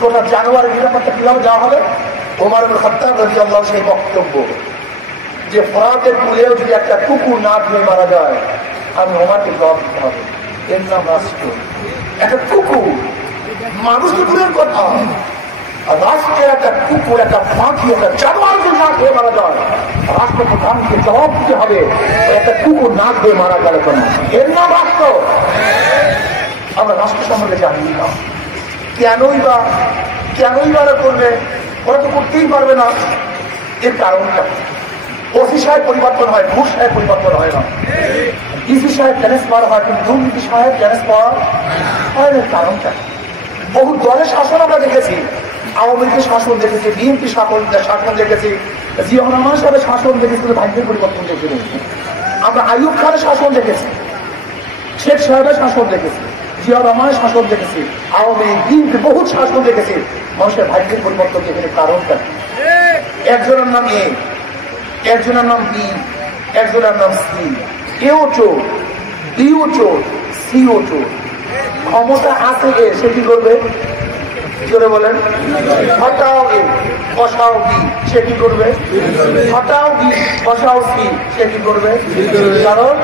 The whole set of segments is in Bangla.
গোটা জানোয়ারের নিরাপত্তা কিভাবে দেওয়া হবে? ওমর ইবনে খাত্তাব রাদিয়াল্লাহু আনহু সেই বক্তব্য যে ফরাতের কুলেও যদি একটা কুকুর না ধুয়ে মারা যায়, আমি ওমরকে জবাব দিতে হবে, এর নাম রাষ্ট্র। একটা কুকুর, মানুষ তো দূরের কথা, রাষ্ট্রের একটা কুকুর, একটা পাখি, একটা জানোয়ার যদি না ধুয়ে মারা যায়, রাষ্ট্রপ্রধানকে জবাব দিতে হবে একটা কুকুর না ধুয়ে মারা গেল কেন, এর নাম রাষ্ট্র। আমরা রাষ্ট্র সম্বন্ধে জানি না, কেনই বা করবে, ওরা তো করতেই পারবে না। এর কারণটা ওসি সাহেব পরিবর্তন হয়, ঘুষ সাহেব পরিবর্তন হয় না। ডিসি সাহেব ট্রান্সফার হয়, কিন্তু দুর্নীতি সাহেব ট্রান্সফার হয় না। কারণটা বহু দলের শাসন আমরা দেখেছি, আওয়ামী লীগের শাসন দেখেছি, বিএনপি শাসন দেখেছি, জিয়া রহমান সাহেবের শাসন দেখেছি, ভাগ্যের পরিবর্তন দেখেছি। আমরা আইয়ুব খানের শাসন দেখেছি, শেখ সাহেবের শাসন দেখেছি, জিয়া রহমানের শাসন দেখেছি, আওয়ামী লীগ বিএনপি বহু শাসন দেখেছি, মানুষের ভাগ্যের পরিবর্তন দেখেছি। কারণটা একজনের নাম এ, একজনের নাম বি, একজনের নাম সি। এও চোর, বিও চোর, সিও চোর। ক্ষমতা আছে এ, সে কি করবে? জোরে বলেন। হটাও এ, বসাও বি, সে কি করবে? হটাও বি, বসাও সি, সে কি করবে? কারণ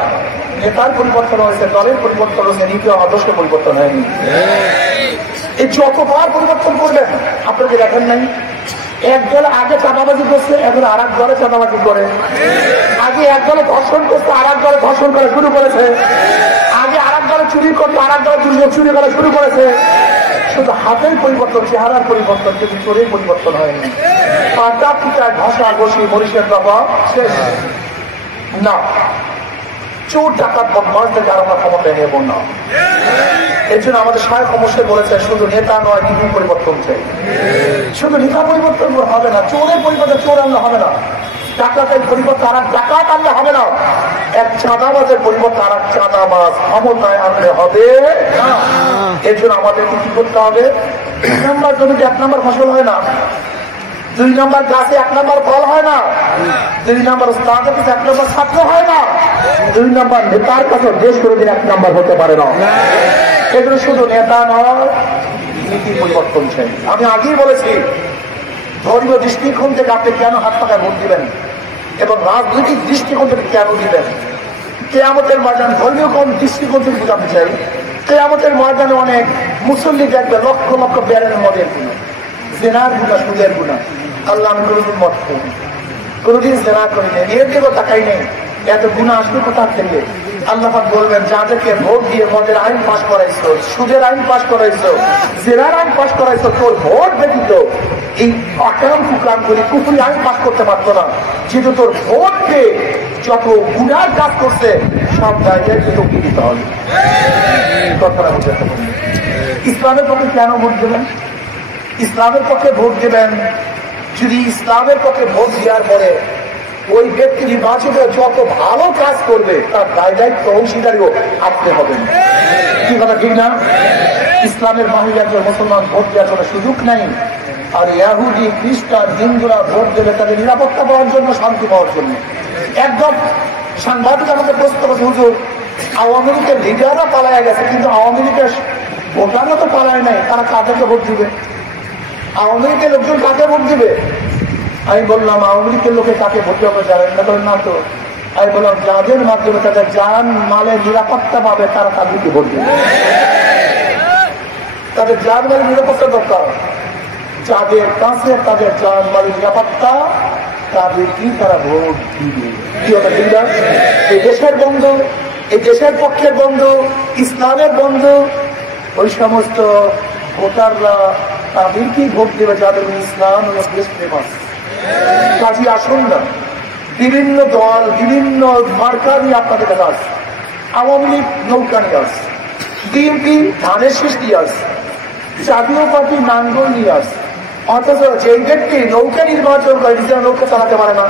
নেতার পরিবর্তন হয়েছে, দলের পরিবর্তন হয়েছে, নীতি আদর্শ পরিবর্তন হয়নি। এই যতবার পরিবর্তন করবেন, আপনাকে দেখেন নাই এক দলে আগে চাঁদাবাজি করছে, এখন আর এক দলে চাঁদাবাজি করে। আগে এক দলে ধর্ষণ করছে, আর এক দলে ধর্ষণ করা শুরু করেছে। আগে আর এক দলে চুরি করতে, আর এক দলে চুরি করা শুরু করেছে। শুধু হাতের পরিবর্তন, চেহারার পরিবর্তন, কিন্তু চোরের পরিবর্তন হয়নি। পাটা পিটায় ঘষা ঘষি মরিষের বাবা শেষ না। চোর ডাকাত বদমাশদের আর আমরা ক্ষমতা নেব না। এর জন্য আমাদের শায়েখ অবশ্যই বলেছে, শুধু নেতা নয়, নীতি পরিবর্তন চাই। শুধু নেতা পরিবর্তন হবে না, চোরের পরিবর্তন চোর আনলে হবে না, ডাকাতের পরিবর্তন আর এক ডাকাত আনলে হবে না, এক চাঁদাবাজের পরিবর্তন আর এক চাঁদাবাজ ক্ষমতায় আনলে হবে না। এর জন্য আমাদেরকে কি করতে হবে? 2 নম্বর জমিতে 1 নম্বর ফসল হয় না, 2 নম্বর গাছে 1 নম্বর ফল হয় না, 2 নম্বর উস্তাদের কাছে 1 নম্বর ছাত্র হয় না, 2 নম্বর নেতার কাছে দেশ কোনোদিন 1 নম্বর হতে পারে না। এগুলো শুধু নেতা নয়, নীতি পরিবর্তন চাই। আমি আগেই বলেছি, ধর্মীয় দৃষ্টিকোণ থেকে আপনি কেন হাত পাখায় ভোট দিবেন এবং রাজনৈতিক দৃষ্টিকোণ থেকে কেন দিবেন। কিয়ামতের ময়দানে ধর্মীয় কোন দৃষ্টিকোণ থেকে বোঝাতে চাই, কিয়ামতের ময়দানে অনেক মুসল্লি দেখবে লক্ষ লক্ষ ব্যারের মদের গুণা, জেনার গুণা, সুদের গুণা। আল্লাহ আমি কোনোদিন মদ খাই, কোনোদিন জেনা করি নেই, এর দিকেও তাকাই নেই, এত গুণা আসবে কোথার থেকে? আল্লাহ পাক বলবেন, যাদেরকে ভোট দিয়ে মদের আইন পাশ করাইছো, সুদের আইন পাশ করাইছো, জেনার আইন পাশ করাইছো, তোর ভোট ব্যতীত এই আকাম কুকাম করে কুফরি আইন পাশ করতে পারতো না। যেহেতু তোর ভোট পেয়ে যত গুনার কাজ করছে সব জায়গায় কিন্তু দিতে হবে। কথাটা বুঝতে হবে। ইসলামের পক্ষে কেন ভোট দেবেন? ইসলামের পক্ষে ভোট দেবেন যদি ইসলামের পক্ষে ভোট দেওয়ার পরে ওই ব্যক্তি নির্বাচিত যত ভালো কাজ করবে তার দায় দায়িত্ব অংশীদারিও আপনি হবেন। কি কথা ঠিক না? ইসলামের মহিলাদের মুসলমান ভোট দেওয়ার কোনো সুযোগ নেই, আর ইহুদি খ্রিস্টান হিন্দুরা ভোট দেবে তাদের নিরাপত্তা পাওয়ার জন্য, শান্তি পাওয়ার জন্য। একদম সাংবাদিক আমাদের প্রশ্ন করছে, হুজুর আওয়ামী লীগের লিডাররা পালায় গেছে, কিন্তু আওয়ামী লীগের ভোটাররা তো পালায় নাই, তারা কাদেরকে ভোট দিবে? আওয়ামী লীগের লোকজন কাকে ভোট দিবে? আমি বললাম, আওয়ামী লীগের লোকে কাকে ভোট দেবে জানেন না? বলেন না তো। আমি বললাম, যাদের মাধ্যমে তাদের জান মালের নিরাপত্তা পাবে তারা তাদেরকে ভোট দেবে। তাদের জান মালের নিরাপত্তা দরকার, যাদের কাছে তাদের জান মালের নিরাপত্তা তাদেরকেই তারা ভোট দিবে। কি হবে? এই দেশের বন্ধু, এই দেশের পক্ষের বন্ধু, ইসলামের বন্ধু, ওই সমস্ত ভোটাররা তাদেরকেই ভোট দেবে যাদের ইসলাম ও দেশ প্রেম আছে। কাজী আসুন না, বিভিন্ন দল বিভিন্ন মার্কা নিয়ে আপনাদের কাছে আসছে। আওয়ামী লীগ নৌকা নিয়ে আসছে, বিএনপি ধানের শীষ নিয়ে আসছে, জাতীয় পার্টি নাঙ্গল নিয়ে আসছে। অথচ যে ব্যক্তি নৌকা নির্বাচন করে নিজেরা নৌকা চালাতে পারে না,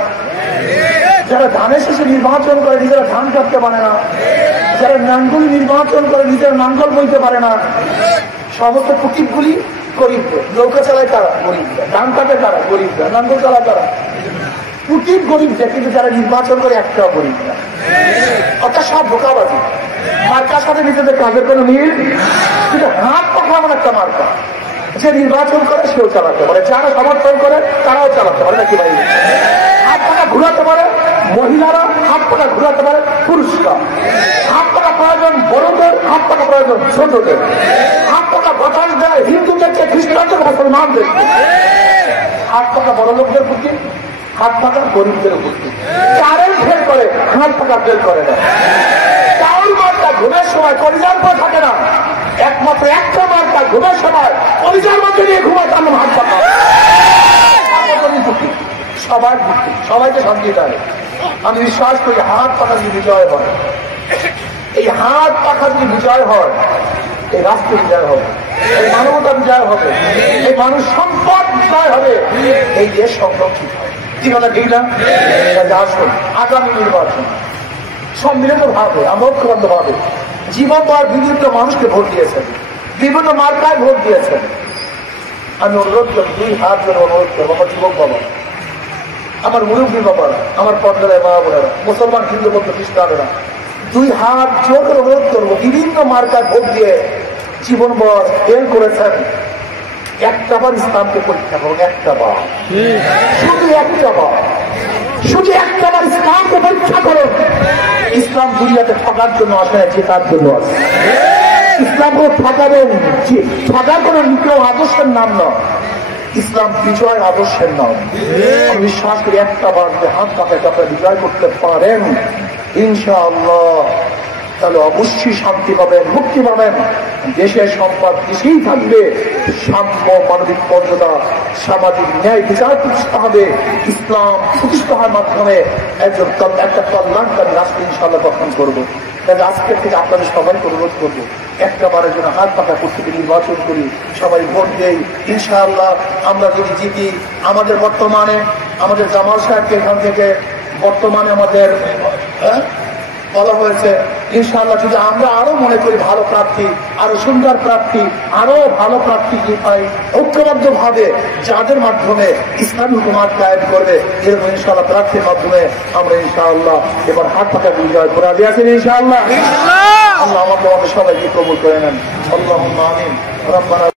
যারা ধানের শীষে নির্বাচন করে নিজেরা ধান কাটতে পারে না, যারা নাঙ্গল নির্বাচন করে নিজেরা নাঙ্গল বইতে পারে না, সমস্ত প্রতীকগুলি গরিব। নৌকা চালায় তারা গরিবরা, ধান কাটে তারা গরিবরা, নাঙ্গল চালায় তারা প্রতীক গরিবরা, কিন্তু যারা নির্বাচন করে একটাও গরিবরা। অর্থাৎ সব ধোঁকাবাজি, মার্কার সাথে নিজেদের কাজের কোনো মিল, কিন্তু হাত পাখা এমন একটা মার্কা যে নির্বাচন করে সেও চালাতে পারে, যারা সমর্থন করে তারাও চালাতে পারে, নাকি ভাই? হাত পাকা ঘুরাতে পারে মহিলারা, হাত পাকা ঘুরাতে পারে পুরুষরা। হাত পাকা প্রয়োজন বড়দের, হাত পাকা প্রয়োজন ছোটদের। হাত পাকা বাতাস দেয় হিন্দুদেরকে, খ্রিস্টানদের, মুসলমানদের। হাত পাকা বড় লোকদের প্রতি, হাত পাকা গরিবদের প্রতি। কারেন্ট ফেল করে, হাত পাকা ফেল করে না। কারোর মার্কা ঘুমের সময় কলিজার পর থাকে না, একমাত্র একটা মার্কা ঘুমের সময় কলিজার মধ্যে নিয়ে ঘুমায়, তার নাম হাত পাকা। সবার বুদ্ধি, সবাইকে শান্তি দেয়। আমি বিশ্বাস করি হাত পাখা যদি বিজয় হয়, এই হাত পাখা যদি বিজয় হয়, এই রাষ্ট্র বিজয় হবে, এই মানবতা বিজয় হবে, এই মানুষ সম্পদ বিজয় হবে, এই দেশ সংরক্ষিত হবে। কি কথা ঠিক না? আসুন আগামী নির্বাচন সম্মিলিত ভাবে, আমোদপ্রবন্ধ ভাবে জীবনভর বিভিন্ন মানুষকে ভোট দিয়েছেন, বিভিন্ন মার্কায় ভোট দিয়েছেন। আমি অনুরোধ করি, দুই হাত ধরে অনুরোধ করবো আমার যুবক বাবা, আমার মুরব্বী বাবারা, আমার পর্দায় মা বোনেরা, মুসলমান, হিন্দু, বৌদ্ধ, খ্রিস্টানেরা, দুই হাত জোর করে অনুরোধ করবো, বিভিন্ন মার্কায় ভোট দিয়ে জীবনভর ফেল করেছেন, একটা বার ইসলামকে পরীক্ষা করুন। একটা বার, শুধু একটা বার, শুধু একটা বার ইসলামকে পরীক্ষা করুন। ইসলাম দুনিয়াতে ঠকার জন্য আসে না, জেতার জন্য আসে। ইসলামকে ঠকাবেন, ঠকার কোন নিকেও আদর্শের নাম নয়, ইসলাম বিজয় আদর্শের নাম। আমি বিশ্বাস করি একটা বার হাত পাকাকে আপনারা বিজয় করতে পারেন ইনশাআল্লাহ, তাহলে অবশ্যই শান্তি পাবেন, মুক্তি পাবেন। দেশের সম্পদ দেশেই থাকবে, সাম্য, মানবিক মর্যাদা, সামাজিক ন্যায় বিচার প্রতিষ্ঠা হবে, ইসলাম প্রতিষ্ঠা হওয়ার মাধ্যমে একটা কল্যাণকারী রাষ্ট্র ইনশাআল্লাহ গঠন করবো। তাহলে আজকের থেকে আপনাদের সবাইকে অনুরোধ করবো, একটা বারের জন্য হাত পাকা করতে নির্বাচন করি, সবাই ভোট দেই ইনশাআল্লাহ। আমরা যদি জিতি, আমাদের বর্তমানে আমাদের জামাল সাহেবকে এখান থেকে বর্তমানে আমাদের বলা হয়েছে ইনশাআল্লাহ, যদি আমরা আরো মনে করি ভালো প্রার্থী, আরো সুন্দর প্রার্থী, আরো ভালো প্রার্থী কি পাই, ঐক্যবদ্ধ ভাবে যাদের মাধ্যমে ইসলামী হুকুমাত কায়েম করবে, এরকম ইনশাআল্লাহ প্রার্থীর মাধ্যমে আমরা ইনশাআল্লাহ এবার হাত পাকা বিজয় করে রাজি আছেন ইনশাআল্লাহ। আল্লাহ আমাদের সবাইকে কবুল করে নেন। আল্লাহুম্মা আমিন। রব্বানা